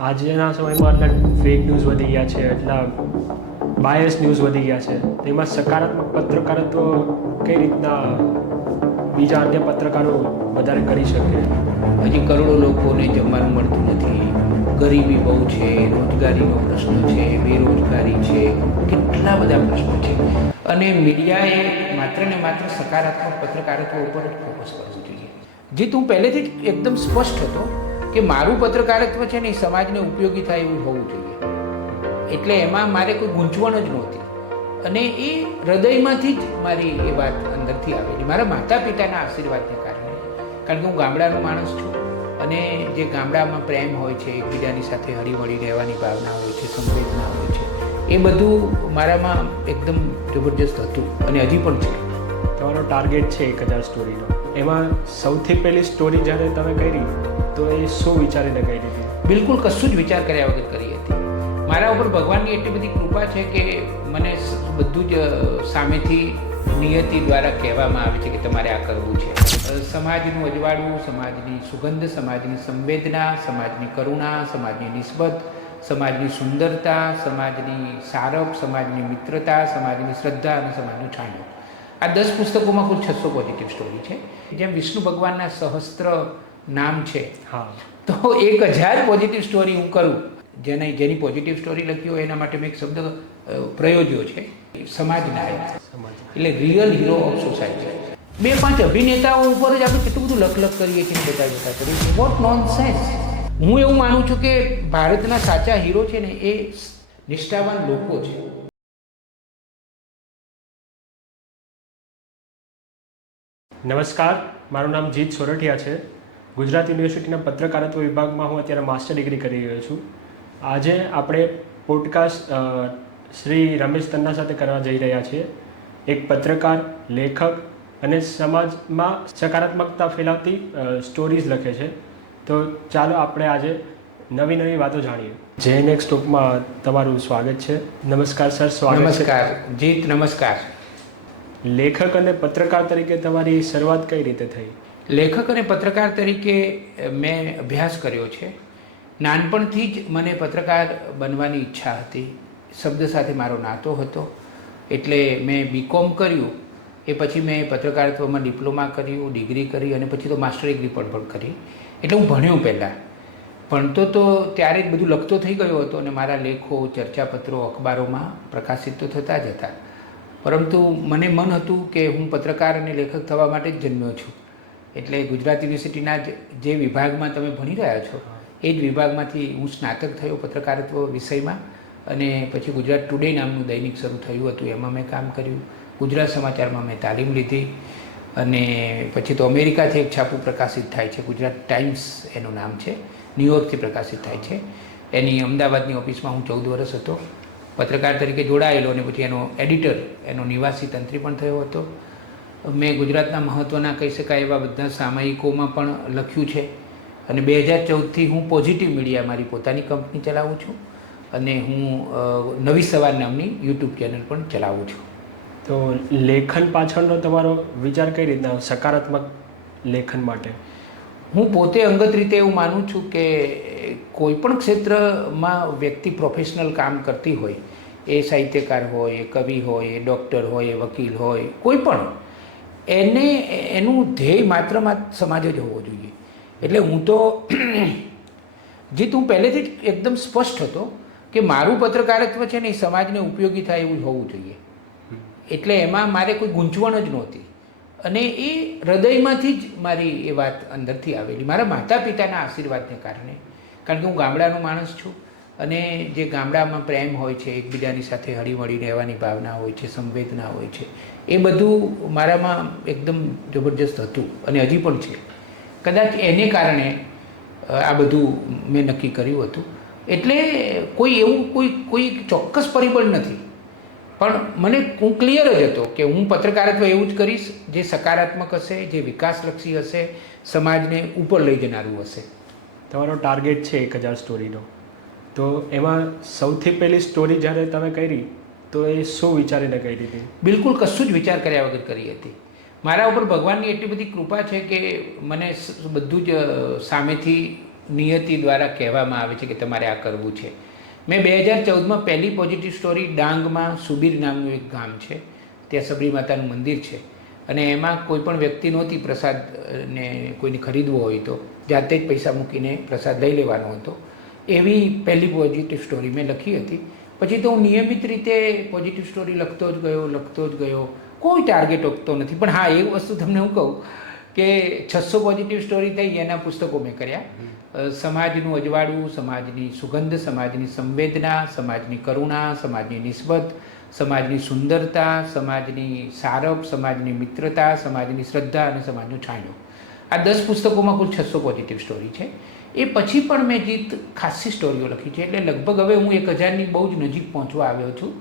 આજના સમયમાં એટલા ફેક ન્યૂઝ વધી ગયા છે, એટલા બાયસ ન્યૂઝ વધી ગયા છે. તેમાં સકારાત્મક પત્રકારત્વ કઈ રીતના બીજા અન્ય પત્રકારો વધારે કરી શકે? હજી કરોડો લોકોને જમવાનું મળતું નથી, ગરીબી બહુ છે, રોજગારીનો પ્રશ્ન છે, બેરોજગારી છે, કેટલા બધા પ્રશ્નો છે. અને મીડિયાએ માત્ર ને માત્ર સકારાત્મક પત્રકારત્વ ઉપર જ ફોકસ કરવું જોઈએ. જે તું પહેલેથી જ એકદમ સ્પષ્ટ હતો કે મારું પત્રકારત્વ છે ને એ સમાજને ઉપયોગી થાય એવું હોવું જોઈએ. એટલે એમાં મારે કોઈ ગૂંચવણ જ નહોતી અને એ હૃદયમાંથી જ મારી એ વાત અંદરથી આવેલી, મારા માતા પિતાના આશીર્વાદને કારણે. કારણ કે હું ગામડાનો માણસ છું અને જે ગામડામાં પ્રેમ હોય છે, એકબીજાની સાથે હળીમળી રહેવાની ભાવના હોય છે, સંવેદના હોય છે, એ બધું મારામાં એકદમ જબરજસ્ત હતું અને હજી પણ છે. તમારો ટાર્ગેટ છે 1000 સ્ટોરીનો. એમાં સૌથી પહેલી સ્ટોરી જ્યારે તમે કરી તો એ શું વિચારીને કરી હતી? બિલકુલ કશું જ વિચાર કર્યા વગર કરી હતી. મારા ઉપર ભગવાનની એટલી બધી કૃપા છે કે મને બધું જ સામેથી નિયતિ દ્વારા કહેવામાં આવે છે કે તમારે આ કરવું છે. સમાજનું અજવાળું, સમાજની સુગંધ, સમાજની સંવેદના, સમાજની કરુણા, સમાજની નિસ્બત, સમાજની સુંદરતા, સમાજની સારપ, સમાજની મિત્રતા, સમાજની શ્રદ્ધા અને સમાજનું છાંયો. આ 10 પુસ્તકોમાં કુલ 600 પોઝિટિવ સ્ટોરી છે. જેમ વિષ્ણુ ભગવાનના સહસ્ત્ર નામ છે, હા, તો 1000 પોઝિટિવ સ્ટોરી હું કરું. જેની પોઝિટિવ સ્ટોરી લખી હોય એના માટે મેં એક શબ્દ પ્રયોજ્યો છે, સમાજનાયક, એટલે રિયલ હીરો ઓફ સોસાયટી. 2-5 અભિનેતાઓ ઉપર જ આપણે કેટલું બધું લખ કરીએ છીએ, બધા કરીએ છીએ. What nonsense. હું એવું માનું છું કે ભારતના સાચા હીરો છે ને એ નિષ્ઠાવાન લોકો છે. નમસ્કાર, મારું નામ જીત સોરઠિયા છે. ગુજરાત યુનિવર્સિટીના પત્રકારત્વ વિભાગમાં હું અત્યારે માસ્ટર ડિગ્રી કરી રહ્યો છું. આજે આપણે પોડકાસ્ટ શ્રી રમેશ તન્ના સાથે કરવા જઈ રહ્યા છીએ. એક પત્રકાર, લેખક અને સમાજમાં સકારાત્મકતા ફેલાવતી સ્ટોરીઝ લખે છે. તો ચાલો આપણે આજે નવી વાતો જાણીએ. જે નેક્સ્ટ ટોકમાં તમારું સ્વાગત છે. નમસ્કાર સર, સ્વાગત છે. નમસ્કાર જીત, નમસ્કાર. લેખક અને પત્રકાર તરીકે તમારી શરૂઆત કઈ રીતે થઈ? લેખક અને પત્રકાર તરીકે મેં અભ્યાસ કર્યો છે. નાનપણથી જ મને પત્રકાર બનવાની ઈચ્છા હતી. શબ્દ સાથે મારો નાતો હતો. એટલે મેં BCom કર્યું, એ પછી મેં પત્રકારત્વમાં ડિપ્લોમા કર્યું, ડિગ્રી કરી અને પછી તો માસ્ટર ડિગ્રી પણ કરી. એટલે હું ભણ્યો પહેલાં. ભણતો તો ત્યારે જ બધું લખતો થઈ ગયો હતો અને મારા લેખો, ચર્ચાપત્રો અખબારોમાં પ્રકાશિત તો થતા જ હતા. પરંતુ મને મન હતું કે હું પત્રકાર અને લેખક થવા માટે જ જન્મ્યો છું. એટલે ગુજરાત યુનિવર્સિટીના જે વિભાગમાં તમે ભણી રહ્યા છો એ જ વિભાગમાંથી હું સ્નાતક થયો પત્રકારત્વ વિષયમાં અને પછી ગુજરાત ટુડે નામનું દૈનિક શરૂ થયું હતું, એમાં મેં કામ કર્યું. ગુજરાત સમાચારમાં મેં તાલીમ લીધી અને પછી તો અમેરિકાથી એક છાપું પ્રકાશિત થાય છે, ગુજરાત ટાઈમ્સ એનું નામ છે, ન્યૂયોર્કથી પ્રકાશિત થાય છે. એની અમદાવાદની ઓફિસમાં હું 14 વર્ષ હતો પત્રકાર તરીકે જોડાયેલો અને પછી એનો એડિટર, એનો નિવાસી તંત્રી પણ થયો હતો. મેં ગુજરાતના મહત્ત્વના કહી શકાય એવા બધા સામયિકોમાં પણ લખ્યું છે અને 2014થી હું પોઝિટિવ મીડિયા મારી પોતાની કંપની ચલાવું છું અને હું નવી સવાર નામની યુટ્યુબ ચેનલ પણ ચલાવું છું. તો લેખન પાછળનો તમારો વિચાર કઈ રીતના, સકારાત્મક લેખન માટે? હું પોતે અંગત રીતે એવું માનું છું કે કોઈ પણ ક્ષેત્રમાં વ્યક્તિ પ્રોફેશનલ કામ કરતી હોય, એ સાહિત્યકાર હોય, એ કવિ હોય, એ ડૉક્ટર હોય, એ વકીલ હોય, કોઈ પણ, એને એનું ધ્યેય માત્ર સમાજ જ હોવો જોઈએ. એટલે હું તો જે તું પહેલેથી જ એકદમ સ્પષ્ટ હતો કે મારું પત્રકારત્વ છે ને એ સમાજને ઉપયોગી થાય એવું હોવું જોઈએ. એટલે એમાં મારે કોઈ ગૂંચવણ જ નહોતી અને એ હૃદયમાંથી જ મારી એ વાત અંદરથી આવેલી, મારા માતા પિતાના આશીર્વાદને કારણે. કારણ કે હું ગામડાનો માણસ છું અને જે ગામડામાં પ્રેમ હોય છે, એકબીજાની સાથે હળીમળી રહેવાની ભાવના હોય છે, સંવેદના હોય છે, એ બધું મારામાં એકદમ જબરજસ્ત હતું અને હજી પણ છે. કદાચ એને કારણે આ બધું મેં નક્કી કર્યું હતું. એટલે કોઈ એવું કોઈ ચોક્કસ પરિબળ નથી, પણ મને હું ક્લિયર જ હતો કે હું પત્રકારત્વ એવું જ કરીશ જે સકારાત્મક હશે, જે વિકાસલક્ષી હશે, સમાજને ઉપર લઈ જનારું હશે. તમારો ટાર્ગેટ છે 1000 સ્ટોરીનો. તો એમાં સૌથી પહેલી સ્ટોરી જ્યારે તમે કરી તો એ શું વિચારીને કરી હતી? બિલકુલ કશું જ વિચાર કર્યા વગર કરી હતી. મારા ઉપર ભગવાનની એટલી બધી કૃપા છે કે મને બધું જ સામેથી નિયતિ દ્વારા કહેવામાં આવે છે કે તમારે આ કરવું છે. મેં 2014માં પહેલી પોઝિટિવ સ્ટોરી ડાંગમાં સુબીર નામનું એક ગામ છે, ત્યાં સબરી માતાનું મંદિર છે અને એમાં કોઈ પણ વ્યક્તિ નહોતી પ્રસાદને કોઈને ખરીદવો હોય તો જાતે જ પૈસા મૂકીને પ્રસાદ લઈ લેવાનો હતો. એવી પહેલી પોઝિટિવ સ્ટોરી મેં લખી હતી. પછી તો હું નિયમિત રીતે પોઝિટિવ સ્ટોરી લખતો જ ગયો, કોઈ ટાર્ગેટ ઓળખતો નથી. પણ હા, એક વસ્તુ તમને હું કહું કે 600 પોઝિટિવ સ્ટોરી થઈ એના પુસ્તકો મેં કર્યા. સમાજનું અજવાળું, સમાજની સુગંધ, સમાજની સંવેદના, સમાજની કરુણા, સમાજની નિસ્બત, સમાજની સુંદરતા, સમાજની સારપ, સમાજની મિત્રતા, સમાજની શ્રદ્ધા અને સમાજનો છાંયો. આ 10 પુસ્તકોમાં કુલ 600 પોઝિટિવ સ્ટોરી છે. એ પછી પણ મેં જીત ખાસી સ્ટોરીઓ લખી છે, એટલે લગભગ હવે હું 1000ની બહુ જ નજીક પહોંચવા આવ્યો છું.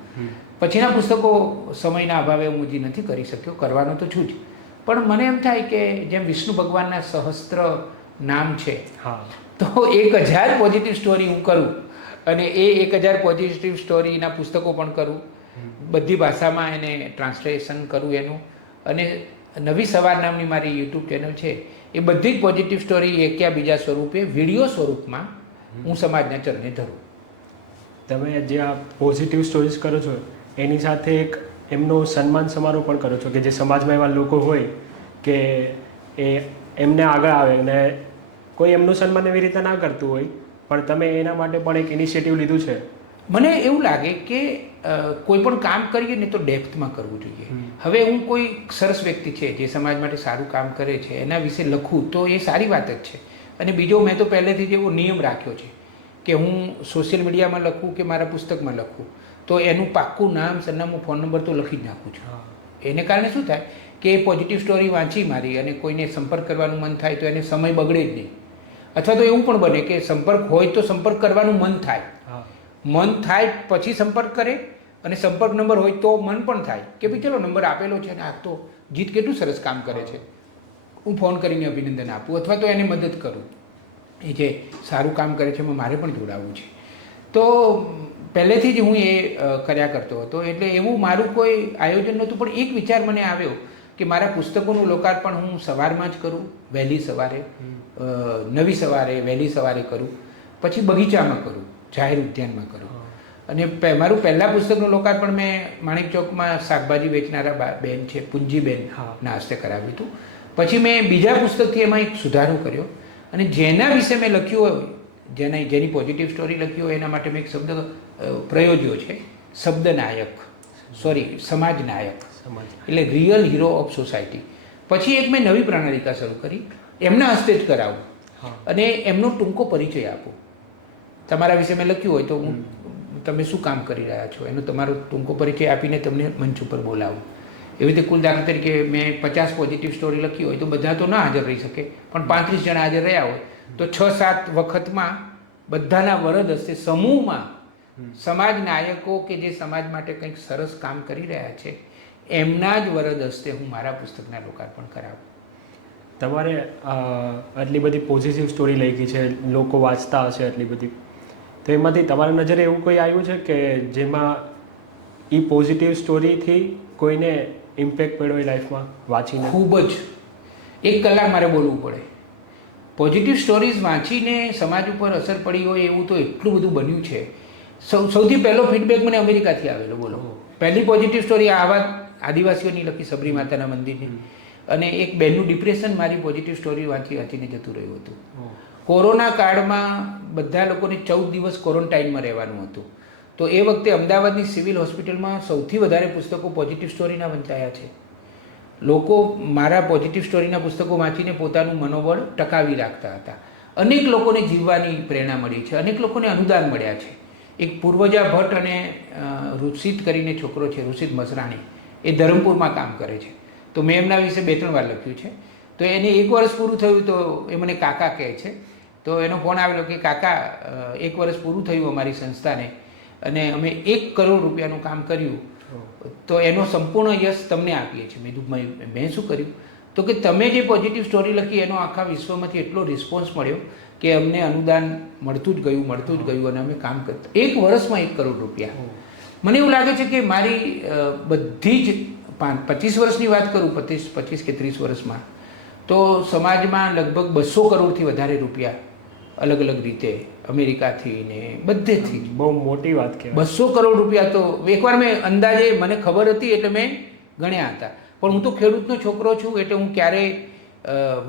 પછીના પુસ્તકો સમયના અભાવે હું હજી નથી કરી શક્યો, કરવાનો તો છું જ. પણ મને એમ થાય કે જેમ વિષ્ણુ ભગવાનના સહસ્ત્ર નામ છે, તો 1000 પોઝિટિવ સ્ટોરી હું કરું અને એ 1000 પોઝિટિવ સ્ટોરીના પુસ્તકો પણ કરું, બધી ભાષામાં એને ટ્રાન્સલેશન કરું એનું. અને નવી સવાર નામની મારી યુટ્યુબ ચેનલ છે, એ બધી જ પોઝિટિવ સ્ટોરી એક યા બીજા સ્વરૂપે વિડીયો સ્વરૂપમાં હું સમાજના ચરણે ધરું. તમે જે આ પોઝિટિવ સ્ટોરીઝ કરો છો એની સાથે એક એમનો સન્માન સમારોહ પણ કરો છો કે જે સમાજમાં એવા લોકો હોય કે એ એમને આગળ આવે અને કોઈ એમનું સન્માન એવી રીતે ના કરતું હોય, પણ તમે એના માટે પણ એક ઇનિશિયેટિવ લીધું છે. મને એવું લાગે કે કોઈ પણ કામ કરીએ ને તો ડેપ્થમાં કરવું જોઈએ. હવે હું કોઈ સરસ વ્યક્તિ છે જે સમાજ માટે સારું કામ કરે છે એના વિશે લખું તો એ સારી વાત જ છે. અને બીજો, મેં તો પહેલેથી જ એવો નિયમ રાખ્યો છે કે હું સોશિયલ મીડિયામાં લખું કે મારા પુસ્તકમાં લખું તો એનું પાક્કું નામ, સરનામું, ફોન નંબર તો લખી જ નાખું છું. એને કારણે શું થાય કે પોઝિટિવ સ્ટોરી વાંચી મારી અને કોઈને સંપર્ક કરવાનું મન થાય તો એને સમય બગડે જ નહીં. અથવા તો એવું પણ બને કે સંપર્ક હોય તો સંપર્ક કરવાનું મન થાય પછી સંપર્ક કરે, અને સંપર્ક નંબર હોય તો મન પણ થાય કે ભાઈ ચલો નંબર આપેલો છે અને આ તો જીત કેટલું સરસ કામ કરે છે, હું ફોન કરીને અભિનંદન આપું અથવા તો એને મદદ કરું. એ જે સારું કામ કરે છે એમાં મારે પણ જોડાવવું છે. તો પહેલેથી જ હું એ કર્યા કરતો હતો, એટલે એવું મારું કોઈ આયોજન નહોતું. પણ એક વિચાર મને આવ્યો કે મારા પુસ્તકોનું લોકાર્પણ હું સવારમાં જ કરું, વહેલી સવારે, નવી સવારે, વહેલી સવારે કરું, પછી બગીચામાં કરું, જાહેર ઉદ્યાનમાં કરું. અને મારું પહેલાં પુસ્તકનું લોકાર્પણ મેં માણેક ચોકમાં શાકભાજી વેચનારા બેન છે પુંજીબેન ના હસ્તે કરાવ્યું હતું. પછી મેં બીજા પુસ્તકથી એમાં એક સુધારો કર્યો અને જેના વિશે મેં લખ્યું હોય, જેની પોઝિટિવ સ્ટોરી લખી હોય એના માટે મેં એક શબ્દ પ્રયોજ્યો છે, સમાજ નાયક, એટલે રિયલ હીરો ઓફ સોસાયટી. પછી એક મેં નવી પ્રણાલિકા શરૂ કરી, એમના હસ્તે જ કરાવું અને એમનો ટૂંકો પરિચય આપું. તમારા વિશે મેં લખ્યું હોય તો તમે શું કામ કરી રહ્યા છો એનો તમારો ટૂંકો પરિચય આપીને તમને મંચ ઉપર બોલાવું. એવી રીતે કુલ દાખલા તરીકે મેં 50 પોઝિટિવ સ્ટોરી લખી હોય તો બધા તો ના હાજર રહી શકે, પણ 35 જણા હાજર રહ્યા હોય તો 6-7 વખતમાં બધાના વરદ હસ્તે સમૂહમાં સમાજ નાયકો કે જે સમાજ માટે કંઈક સરસ કામ કરી રહ્યા છે એમના જ વરદ હસ્તે હું મારા પુસ્તકના લોકાર્પણ કરાવું. તમારે આટલી બધી પોઝિટિવ સ્ટોરી લખી છે, લોકો વાંચતા હશે આટલી બધી, તો એમાંથી તમારા નજરે એવું કોઈ આવ્યું છે કે જેમાં એ પોઝિટિવ સ્ટોરીથી કોઈને ઇમ્પેક્ટ પડ્યો એ લાઈફમાં વાંચીને? ખૂબ જ. 1 કલાક મારે બોલવું પડે. પોઝિટિવ સ્ટોરીઝ વાંચીને સમાજ ઉપર અસર પડી હોય એવું તો એટલું બધું બન્યું છે. સૌથી પહેલો ફીડબેક મને અમેરિકાથી આવેલો. બોલો, પહેલી પોઝિટિવ સ્ટોરી આવા આદિવાસીઓની લખી, સબરી માતાના મંદિરની. અને એક બેનનું ડિપ્રેશન મારી પોઝિટિવ સ્ટોરી વાંચીને જતું રહ્યું હતું. કોરોના કાળમાં બધા લોકોને 14 દિવસ ક્વોરન્ટાઇનમાં રહેવાનું હતું. તો એ વખતે અમદાવાદની સિવિલ હોસ્પિટલમાં સૌથી વધારે પુસ્તકો પોઝિટિવ સ્ટોરીના વંચાયા છે. લોકો મારા પોઝિટિવ સ્ટોરીના પુસ્તકો વાંચીને પોતાનું મનોબળ ટકાવી રાખતા હતા. અનેક લોકોને જીવવાની પ્રેરણા મળી છે, અનેક લોકોને અનુદાન મળ્યા છે. એક પૂર્વજા ભટ્ટ અને ઋષિત કરીને છોકરો છે, ઋષિત મસરાણી, એ ધરમપુરમાં કામ કરે છે. તો મેં એમના વિશે 2-3 વાર લખ્યું છે. તો એને 1 વર્ષ પૂરું થયું તો એ મને કાકા કહે છે. તો એનો ફોન આવેલો કે કાકા 1 વર્ષ પૂરું થયું અમારી સંસ્થાને અને અમે 1 કરોડ રૂપિયાનું કામ કર્યું, તો એનો સંપૂર્ણ યશ તમને આપીએ છીએ. મેં શું કર્યું? તો કે તમે જે પોઝિટિવ સ્ટોરી લખી એનો આખા વિશ્વમાંથી એટલો રિસ્પોન્સ મળ્યો કે અમને અનુદાન મળતું જ ગયું અને અમે કામ કરતા 1 વર્ષમાં 1 કરોડ રૂપિયા. મને એવું લાગે છે કે મારી બધી જ 25 વર્ષની વાત કરું, 25 કે 30 વર્ષમાં, તો સમાજમાં લગભગ 200 કરોડથી વધારે રૂપિયા અલગ અલગ રીતે અમેરિકાથી ને બધેથી બહુ મોટી વાત કહેવાય. 200 કરોડ રૂપિયા તો એકવાર મેં અંદાજે મને ખબર હતી એટલે મેં ગણ્યા હતા. પણ હું તો ખેડૂતનો છોકરો છું એટલે હું ક્યારેય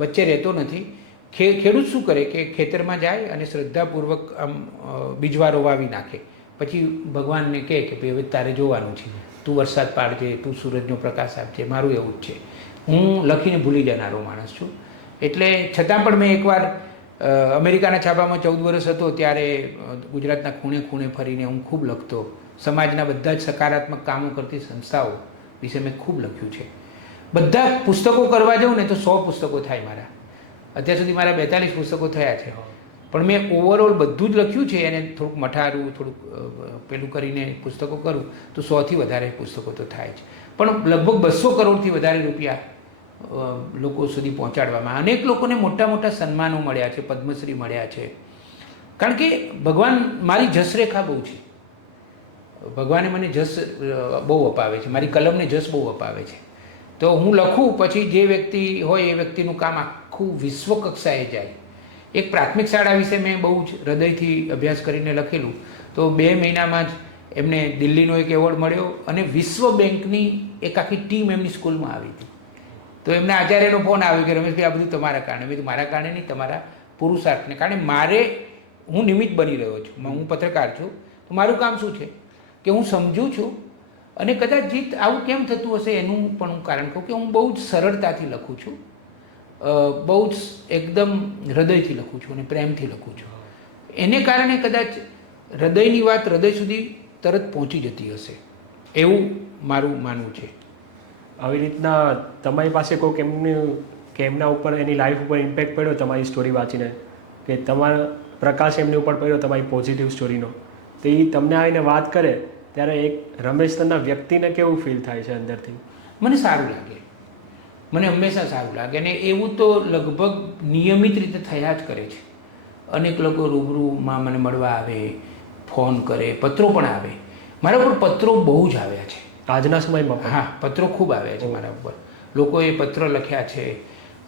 વચ્ચે રહેતો નથી. ખેડૂત શું કરે કે ખેતરમાં જાય અને શ્રદ્ધાપૂર્વક આમ બીજવારો વાવી નાખે, પછી ભગવાનને કહે કે ભાઈ હવે તારે જોવાનું છે, તું વરસાદ પાડજે, તું સૂરજનો પ્રકાશ આપજે. મારું એવું જ છે. હું લખીને ભૂલી જનારો માણસ છું. એટલે છતાં પણ મેં એકવાર અમેરિકાના છાપામાં 14 વર્ષ હતો ત્યારે ગુજરાતના ખૂણે ખૂણે ફરીને હું ખૂબ લખતો. સમાજના બધા જ સકારાત્મક કામો કરતી સંસ્થાઓ વિશે મેં ખૂબ લખ્યું છે. બધા પુસ્તકો કરવા જાઉં ને તો 100 પુસ્તકો થાય મારા. અત્યાર સુધી મારા 42 પુસ્તકો થયા છે. પણ મેં ઓવરઓલ બધું જ લખ્યું છે અને થોડુંક મઠારું, થોડુંક પેલું કરીને પુસ્તકો કરું તો 100થી વધારે પુસ્તકો તો થાય જ. પણ લગભગ 200 કરોડથી વધારે રૂપિયા લોકો સુધી પહોંચાડવામાં. અનેક લોકોને મોટા મોટા સન્માનો મળ્યા છે, પદ્મશ્રી મળ્યા છે. કારણ કે ભગવાન મારી જસરેખા બહુ છે. ભગવાને મને જસ બહુ અપાવે છે, મારી કલમને જસ બહુ અપાવે છે. તો હું લખું પછી જે વ્યક્તિ હોય એ વ્યક્તિનું કામ આખું વિશ્વ કક્ષાએ જાય. એક પ્રાથમિક શાળા વિશે મેં બહુ જ હૃદયથી અભ્યાસ કરીને લખેલું. તો 2 મહિનામાં જ એમને દિલ્હીનો એક એવોર્ડ મળ્યો અને વિશ્વ બેંકની એક આખી ટીમ એમની સ્કૂલમાં આવી હતી. તો એમના આચાર્યનો ફોન આવ્યો કે રમેશભાઈ આ બધું તમારા કારણે. મેં કીધું મારા કારણે નહીં, તમારા પુરુષાર્થને કારણે. હું નિમિત્ત બની રહ્યો છું. હું પત્રકાર છું. તો મારું કામ શું છે કે હું સમજું છું અને કદાચ જીત આવું કેમ થતું હશે એનું પણ હું કારણ કહું કે હું બહુ જ સરળતાથી લખું છું, બહુ જ એકદમ હૃદયથી લખું છું અને પ્રેમથી લખું છું. એને કારણે કદાચ હૃદયની વાત હૃદય સુધી તરત પહોંચી જતી હશે એવું મારું માનવું છે. આવી રીતના તમારી પાસે કોઈક એમના ઉપર, એની લાઈફ ઉપર ઇમ્પેક્ટ પડ્યો તમારી સ્ટોરી વાંચીને, કે તમારા પ્રકાશ એમની ઉપર પડ્યો તમારી પોઝિટિવ સ્ટોરીનો, તો એ તમને આવીને વાત કરે ત્યારે એક રમેશ તન્ના વ્યક્તિને કેવું ફીલ થાય છે અંદરથી? મને સારું લાગે, મને હંમેશા સારું લાગે. અને એવું તો લગભગ નિયમિત રીતે થયા જ કરે છે. અનેક લોકો રૂબરૂમાં મને મળવા આવે, ફોન કરે, પત્રો પણ આવે. મારા ઉપર પત્રો બહુ જ આવ્યા છે આજના સમયમાં. હા, પત્રો ખૂબ આવ્યા છે મારા ઉપર. લોકોએ પત્ર લખ્યા છે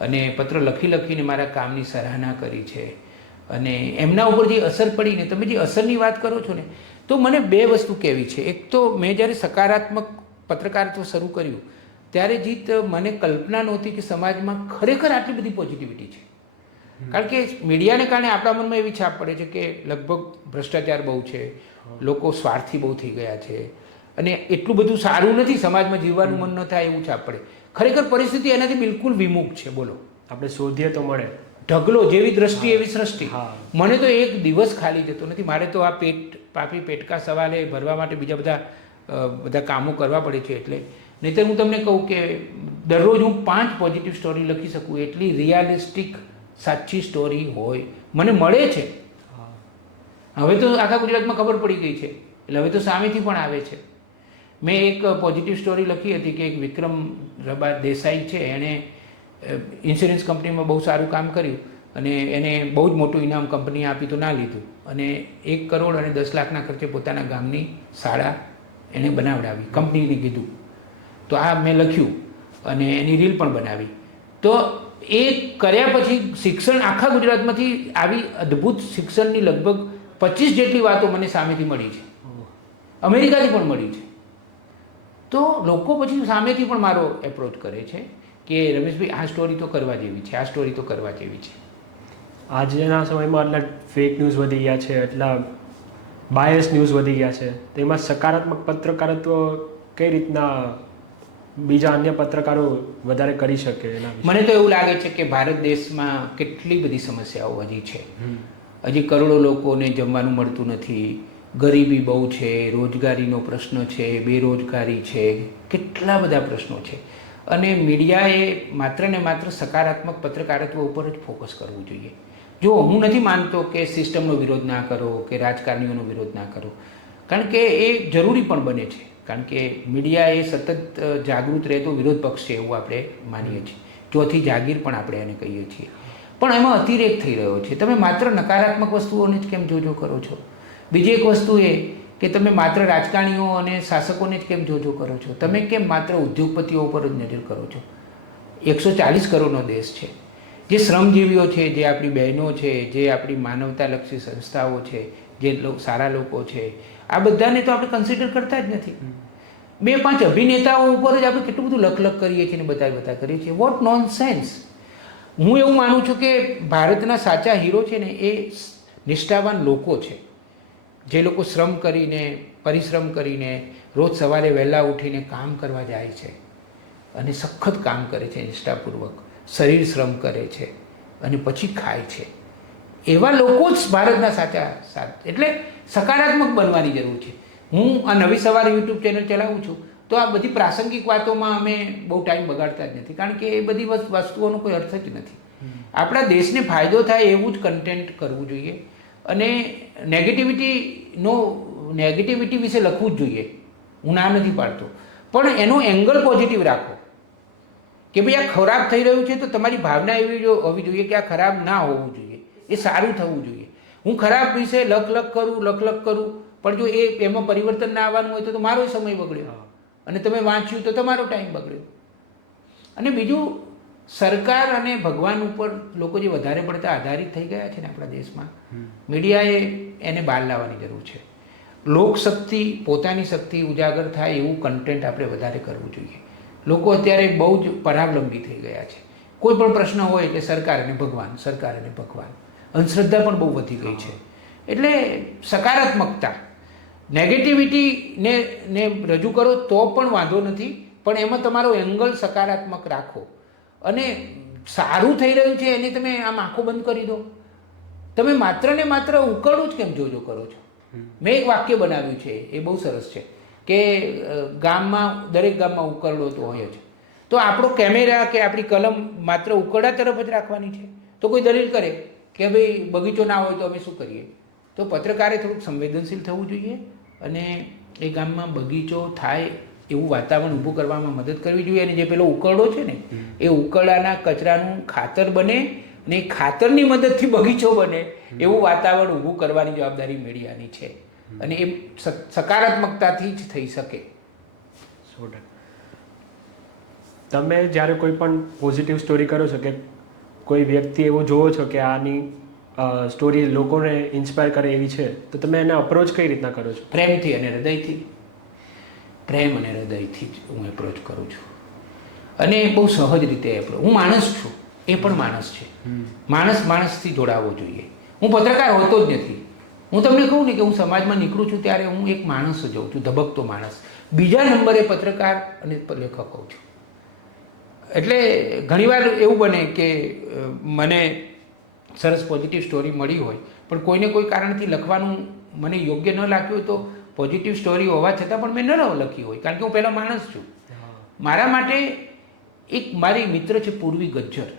અને પત્ર લખીને મારા કામની સરાહના કરી છે. અને એમના ઉપર જે અસર પડીને, તમે જે અસરની વાત કરો છો ને, તો મને 2 વસ્તુ કહેવી છે. એક તો મેં જ્યારે સકારાત્મક પત્રકારત્વ શરૂ કર્યું ત્યારે જીત મને કલ્પના નહોતી કે સમાજમાં ખરેખર આટલી બધી પોઝિટિવિટી છે. કારણ કે મીડિયાને કારણે આપણા મનમાં એવી છાપ પડે છે કે લગભગ ભ્રષ્ટાચાર બહુ છે, લોકો સ્વાર્થી બહુ થઈ ગયા છે અને એટલું બધું સારું નથી, સમાજમાં જીવવાનું મન ન થાય એવું છાપ પડે. ખરેખર પરિસ્થિતિ એનાથી બિલકુલ વિમુખ છે. બોલો, આપણે શોધીએ તો મળે. ઢગલો જેવી દ્રષ્ટિ એવી સૃષ્ટિ. મને તો એક દિવસ ખાલી જતો નથી. મારે તો આ પેટકા સવાલે ભરવા માટે બીજા બધા કામો કરવા પડે છે. એટલે નહીંતર હું તમને કહું કે દરરોજ હું 5 પોઝિટિવ સ્ટોરી લખી શકું એટલી રિયાલિસ્ટિક સાચી સ્ટોરી હોય મને મળે છે. હવે તો આખા ગુજરાતમાં ખબર પડી ગઈ છે એટલે હવે તો સામેથી પણ આવે છે. મેં એક પોઝિટિવ સ્ટોરી લખી હતી કે એક વિક્રમ રબાર દેસાઈ છે, એણે ઇન્સ્યોરન્સ કંપનીમાં બહુ સારું કામ કર્યું અને એને બહુ જ મોટું ઇનામ કંપનીએ આપી તો ના લીધું અને 1 કરોડ અને 10 લાખના ખર્ચે પોતાના ગામની શાળા એણે બનાવડાવી, કંપનીને કીધું. તો આ મેં લખ્યું અને એની રીલ પણ બનાવી. તો એ કર્યા પછી શિક્ષણ આખા ગુજરાતમાંથી આવી અદ્ભુત શિક્ષણની લગભગ 25 જેટલી વાતો મને સામેથી મળી છે, અમેરિકાથી પણ મળી છે. તો લોકો પછી સામેથી પણ મારો એપ્રોચ કરે છે કે રમેશભાઈ આ સ્ટોરી તો કરવા જેવી છે, આ સ્ટોરી તો કરવા જેવી છે. આજના સમયમાં એટલા ફેક ન્યૂઝ વધી ગયા છે, એટલા બાયસ ન્યૂઝ વધી ગયા છે, તેમાં સકારાત્મક પત્રકારત્વ કઈ રીતના બીજા અન્ય પત્રકારો વધારે કરી શકે? મને તો એવું લાગે છે કે ભારત દેશમાં કેટલી બધી સમસ્યાઓ હજી છે. હજી કરોડો લોકોને જમવાનું મળતું નથી, ગરીબી બહુ છે, રોજગારીનો પ્રશ્ન છે, બેરોજગારી છે, કેટલા બધા પ્રશ્નો છે. અને મીડિયાએ માત્ર ને માત્ર સકારાત્મક પત્રકારત્વ ઉપર જ ફોકસ કરવું જોઈએ. જો હું નથી માનતો કે સિસ્ટમનો વિરોધ ના કરો કે રાજકારણીઓનો વિરોધ ના કરો, કારણ કે એ જરૂરી પણ બને છે. કારણ કે મીડિયા એ સતત જાગૃત રહેતો વિરોધ પક્ષ છે એવું આપણે માનીએ છીએ. ચોથી જાગીર પણ આપણે એને કહીએ છીએ. પણ એમાં અતિરેક થઈ રહ્યો છે. તમે માત્ર નકારાત્મક વસ્તુઓને જ કેમ જોજો કરો છો? બીજી એક વસ્તુ એ કે તમે માત્ર રાજકારણીઓ અને શાસકોને જ કેમ જોજો કરો છો? તમે કેમ માત્ર ઉદ્યોગપતિઓ ઉપર જ નજર કરો છો? 140 કરોડનો દેશ છે. જે શ્રમજીવીઓ છે, જે આપણી બહેનો છે, જે આપણી માનવતાલક્ષી સંસ્થાઓ છે, જે સારા લોકો છે, આ બધાને તો આપણે કન્સિડર કરતા જ નથી. 2-5 અભિનેતાઓ ઉપર જ આપણે કેટલું બધું લખ કરીએ છીએ ને બતા કરીએ છીએ. What nonsense. હું એવું માનું છું કે ભારતના સાચા હીરો છે ને એ નિષ્ઠાવાન લોકો છે, જે લોકો શ્રમ કરીને, પરિશ્રમ કરીને રોજ સવારે વહેલા ઉઠીને કામ કરવા જાય છે અને સખત કામ કરે છે, નિષ્ઠાપૂર્વક શરીર શ્રમ કરે છે અને પછી ખાય છે. એવા લોકો જ ભારતના સાચા એટલે સકારાત્મક બનવાની જરૂર છે. હું આ નવી સવાર યુટ્યુબ ચેનલ ચલાવું છું તો આ બધી પ્રાસંગિક વાતોમાં અમે બહુ ટાઈમ બગાડતા જ નથી, કારણ કે એ બધી વસ્તુઓનો કોઈ અર્થ જ નથી. આપણા દેશને ફાયદો થાય એવું જ કન્ટેન્ટ કરવું જોઈએ અને નેગેટિવિટી વિશે લખવું જ જોઈએ. હું ના નથી પાડતો, પણ એનો એંગલ પોઝિટિવ રાખો કે ભાઈ આ ખરાબ થઈ રહ્યું છે તો તમારી ભાવના એવી હોવી જોઈએ કે આ ખરાબ ના હોવું જોઈએ, એ સારું થવું જોઈએ. હું ખરાબ વિશે લખ કરું પણ જો એમાં પરિવર્તન ના આવવાનું હોય તો મારો સમય બગડ્યો અને તમે વાંચ્યું તો તમારો ટાઈમ બગડ્યો. અને બીજું, સરકાર અને ભગવાન ઉપર લોકો જે વધારે પડતા આધારિત થઈ ગયા છે ને આપણા દેશમાં, મીડિયાએ એને બહાર લાવવાની જરૂર છે. લોકશક્તિ, પોતાની શક્તિ ઉજાગર થાય એવું કન્ટેન્ટ આપણે વધારે કરવું જોઈએ. લોકો અત્યારે બહુ જ પરાવલંબી થઈ ગયા છે. કોઈ પણ પ્રશ્ન હોય એટલે સરકાર અને ભગવાન, અંધશ્રદ્ધા પણ બહુ વધી ગઈ છે. એટલે સકારાત્મકતા, નેગેટિવિટીને રજૂ કરો તો પણ વાંધો નથી, પણ એમાં તમારો એંગલ સકારાત્મક રાખો. અને સારું થઈ રહ્યું છે એને તમે આમ આંખો બંધ કરી દો. તમે માત્ર ને માત્ર ઉકળું જ કેમ જોજો કરો છો? મેં એક વાક્ય બનાવ્યું છે, એ બહુ સરસ છે કે દરેક ગામમાં ઉકરડો તો હોય જ, તો આપણો કેમેરા કે આપણી કલમ માત્ર ઉકરડા તરફ જ રાખવાની છે. તો કોઈ દલીલ કરે કે ભાઈ બગીચો ના હોય તો અમે શું કરીએ? તો પત્રકારે થોડુંક સંવેદનશીલ થવું જોઈએ અને એ ગામમાં બગીચો થાય એવું વાતાવરણ ઊભું કરવામાં મદદ કરવી જોઈએ. અને જે પેલો ઉકરડો છે ને એ ઉકરડાના કચરાનું ખાતર બને અને એ ખાતરની મદદથી બગીચો બને એવું વાતાવરણ ઊભું કરવાની જવાબદારી મીડિયાની છે અને એ સકારાત્મકતાથી જ થઈ શકે. તમે જ્યારે કોઈ પણ પોઝિટિવ સ્ટોરી કરો છો કે કોઈ વ્યક્તિ એવું જોવો છો કે આની સ્ટોરી લોકોને ઇન્સ્પાયર કરે એવી છે, તો તમે એને અપ્રોચ કઈ રીતના કરો છો? પ્રેમથી અને હૃદયથી. પ્રેમ અને હૃદયથી જ હું એપ્રોચ કરું છું અને બહુ સહજ રીતે એપ્રોચ. હું માણસ છું, એ પણ માણસ છે. માણસથી જોડાવવો જોઈએ. હું પત્રકાર હોતો જ નથી. હું તમને કહું ને કે હું સમાજમાં નીકળું છું ત્યારે હું એક માણસ જ હોઉં છું, ધબકતો માણસ. બીજા નંબરે પત્રકાર અને લેખક હોઉં છું. એટલે ઘણીવાર એવું બને કે મને સરસ પોઝિટિવ સ્ટોરી મળી હોય પણ કોઈને કોઈ કારણથી લખવાનું મને યોગ્ય ન લાગ્યું હોય તો પોઝિટિવ સ્ટોરી હોવા છતાં પણ મેં ન લખી હોય, કારણ કે હું પહેલો માણસ છું. મારા માટે એક મારી મિત્ર છે પૂર્વી ગજ્જર,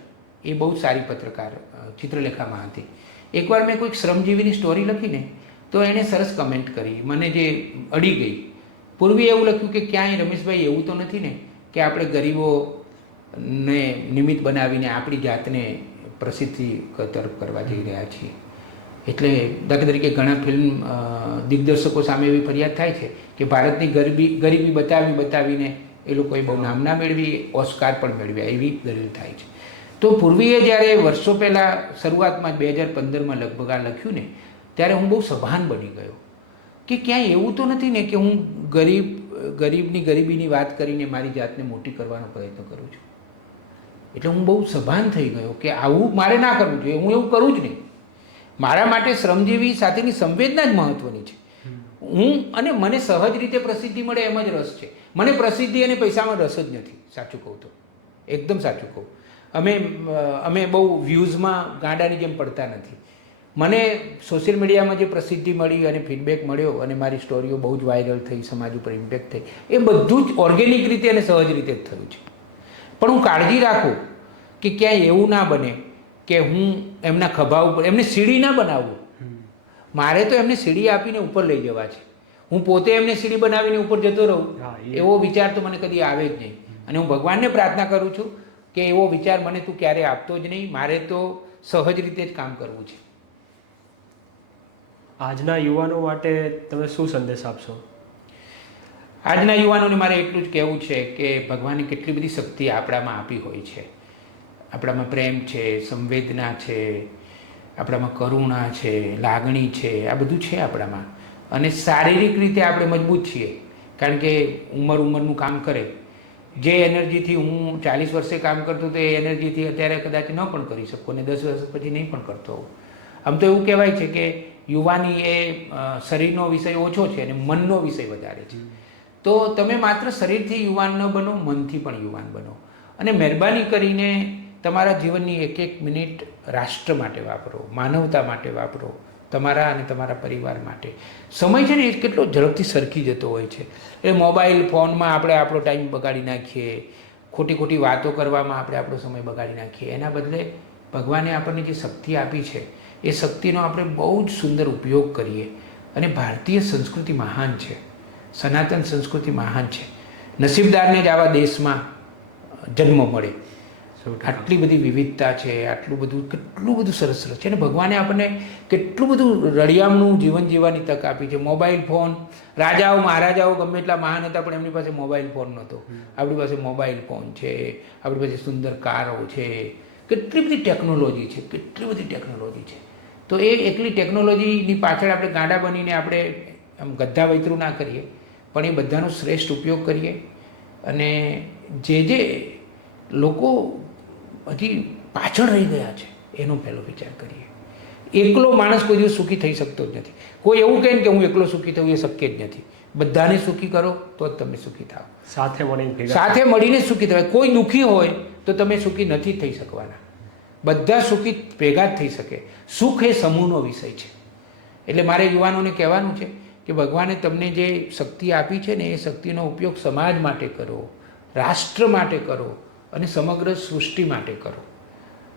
એ બહુ સારી પત્રકાર ચિત્રલેખામાં હતી. એકવાર મેં કોઈક શ્રમજીવીની સ્ટોરી લખીને તો એણે સરસ કમેન્ટ કરી, મને જે અડી ગઈ. પૂર્વીએ એવું લખ્યું કે ક્યાંય રમેશભાઈ એવું તો નથી ને કે આપણે ગરીબોને નિમિત્ત બનાવીને આપણી જાતને પ્રસિદ્ધિ તરફ કરવા જઈ રહ્યા છીએ. એટલે દાખલા તરીકે ઘણા ફિલ્મ દિગ્દર્શકો સામે એવી ફરિયાદ થાય છે કે ભારતની ગરીબી બતાવીને એ લોકોએ બહુ નામના મેળવી, ઓસ્કાર પણ મેળવ્યા, એવી દલીલ થાય છે. તો પૂર્વીએ જ્યારે વર્ષો પહેલાં શરૂઆતમાં 2015માં લગભગ આ લખ્યું ને ત્યારે હું બહુ સભાન બની ગયો કે ક્યાંય એવું તો નથી ને કે હું ગરીબીની વાત કરીને મારી જાતને મોટી કરવાનો પ્રયત્ન કરું છું. એટલે હું બહુ સભાન થઈ ગયો કે આવું મારે ના કરવું જોઈએ, હું એવું કરું જ નહીં. મારા માટે શ્રમજીવી સાથેની સંવેદના જ મહત્ત્વની છે. અને મને સહજ રીતે પ્રસિદ્ધિ મળે એમ જ રસ છે. મને પ્રસિદ્ધિ અને પૈસામાં રસ જ નથી, સાચું કહું તો, એકદમ સાચું કહું. અમે બહુ વ્યૂઝમાં ગાંડાની જેમ પડતા નથી. મને સોશિયલ મીડિયામાં જે પ્રસિદ્ધિ મળી અને ફીડબેક મળ્યો અને મારી સ્ટોરીઓ બહુ જ વાયરલ થઈ, સમાજ ઉપર ઇમ્પેક્ટ થઈ, એ બધું જ ઓર્ગેનિક રીતે અને સહજ રીતે જ થયું છે. પણ હું કાળજી રાખું કે ક્યાંય એવું ના બને કે હું એમના ખભા ઉપર એમને સીડી ના બનાવું. મારે તો એમને સીડી આપીને ઉપર લઈ જવા છે. હું પોતે એમને સીડી બનાવીને ઉપર જતો રહું એવો વિચાર તો મને કદી આવે જ નહીં. અને હું ભગવાનને પ્રાર્થના કરું છું કે એવો વિચાર મને તું ક્યારે આપતો જ નહીં. મારે તો સહજ રીતે જ કામ કરવું છે. આજના યુવાનો માટે તમે શું સંદેશ આપશો? આજના યુવાનોને મારે એટલું જ કહેવું છે કે ભગવાને કેટલી બધી શક્તિ આપણામાં આપી હોય છે આપણામાં પ્રેમ છે, સંવેદના છે, આપણામાં કરુણા છે, લાગણી છે, આ બધું છે આપણામાં. અને શારીરિક રીતે આપણે મજબૂત છીએ, કારણ કે ઉંમરનું કામ કરે. જે એનર્જીથી હું 40 વર્ષે કામ કરતો હતો એ એનર્જીથી અત્યારે કદાચ ન પણ કરી શકું, અને 10 વર્ષ પછી નહીં પણ કરતો હોઉં. આમ તો એવું કહેવાય છે કે યુવાની એ શરીરનો વિષય ઓછો છે અને મનનો વિષય વધારે છે. તો તમે માત્ર શરીરથી યુવાન ન બનો, મનથી પણ યુવાન બનો. અને મહેરબાની કરીને તમારા જીવનની એક એક મિનિટ રાષ્ટ્ર માટે વાપરો, માનવતા માટે વાપરો, તમારા અને તમારા પરિવાર માટે. સમય છે ને એ કેટલો ઝડપથી સરકી જતો હોય છે. એ મોબાઈલ ફોનમાં આપણે આપણો ટાઈમ બગાડી નાખીએ, ખોટી ખોટી વાતો કરવામાં આપણે આપણો સમય બગાડી નાખીએ. એના બદલે ભગવાને આપણને જે શક્તિ આપી છે એ શક્તિનો આપણે બહુ જ સુંદર ઉપયોગ કરીએ. અને ભારતીય સંસ્કૃતિ મહાન છે, સનાતન સંસ્કૃતિ મહાન છે. નસીબદારને જ આવા દેશમાં જન્મ મળે. આટલી બધી વિવિધતા છે, આટલું બધું, કેટલું બધું સરસ સરસ છે. અને ભગવાને આપણને કેટલું બધું રળિયામણું જીવન જીવવાની તક આપી છે. મોબાઈલ ફોન, રાજાઓ મહારાજાઓ ગમે એટલા મહાન હતા પણ એમની પાસે મોબાઈલ ફોન નહોતો. આપણી પાસે મોબાઈલ ફોન છે, આપણી પાસે સુંદર કારો છે, કેટલી બધી ટેકનોલોજી છે, કેટલી બધી ટેકનોલોજી છે. તો એ એકલી ટેકનોલોજીની પાછળ આપણે ગાંડા બનીને આપણે આમ ગધા વૈતરું ના કરીએ, પણ એ બધાનો શ્રેષ્ઠ ઉપયોગ કરીએ. અને જે લોકો હજી પાછળ રહી ગયા છે એનો પહેલો વિચાર કરીએ. એકલો માણસ કોઈ દિવસ સુખી થઈ શકતો જ નથી. કોઈ એવું કહે ને કે હું એકલો સુખી થવું, એ શક્ય જ નથી. બધાને સુખી કરો તો જ તમે સુખી થાઓ. સાથે મળીને સુખી થવાય. કોઈ દુઃખી હોય તો તમે સુખી નથી થઈ શકવાના. બધા સુખી ભેગા જ થઈ શકે. સુખ એ સમૂહનો વિષય છે. એટલે મારે યુવાનોને કહેવાનું છે કે ભગવાને તમને જે શક્તિ આપી છે ને એ શક્તિનો ઉપયોગ સમાજ માટે કરો, રાષ્ટ્ર માટે કરો અને સમગ્ર સૃષ્ટિ માટે કરો.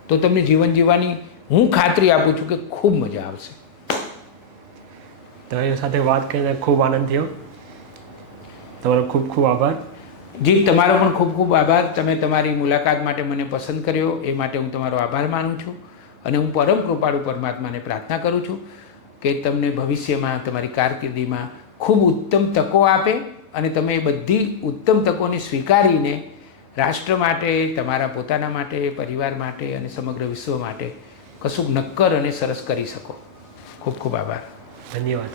તો તમને જીવન જીવવાની હું ખાતરી આપું છું કે ખૂબ મજા આવશે. તમારી સાથે વાત કરીને ખૂબ આનંદ થયો. તમારો ખૂબ ખૂબ આભાર. જી, તમારો પણ ખૂબ ખૂબ આભાર. તમે તમારી મુલાકાત માટે મને પસંદ કર્યો એ માટે હું તમારો આભાર માનું છું. અને હું પરમ કૃપાળુ પરમાત્માને પ્રાર્થના કરું છું કે તમને ભવિષ્યમાં તમારી કારકિર્દીમાં ખૂબ ઉત્તમ તકો આપે અને તમે એ બધી ઉત્તમ તકોને સ્વીકારીને રાષ્ટ્ર માટે, તમારા પોતાના માટે, પરિવાર માટે અને સમગ્ર વિશ્વ માટે કશુંક નક્કર અને સરસ કરી શકો. ખૂબ ખૂબ આભાર. ધન્યવાદ.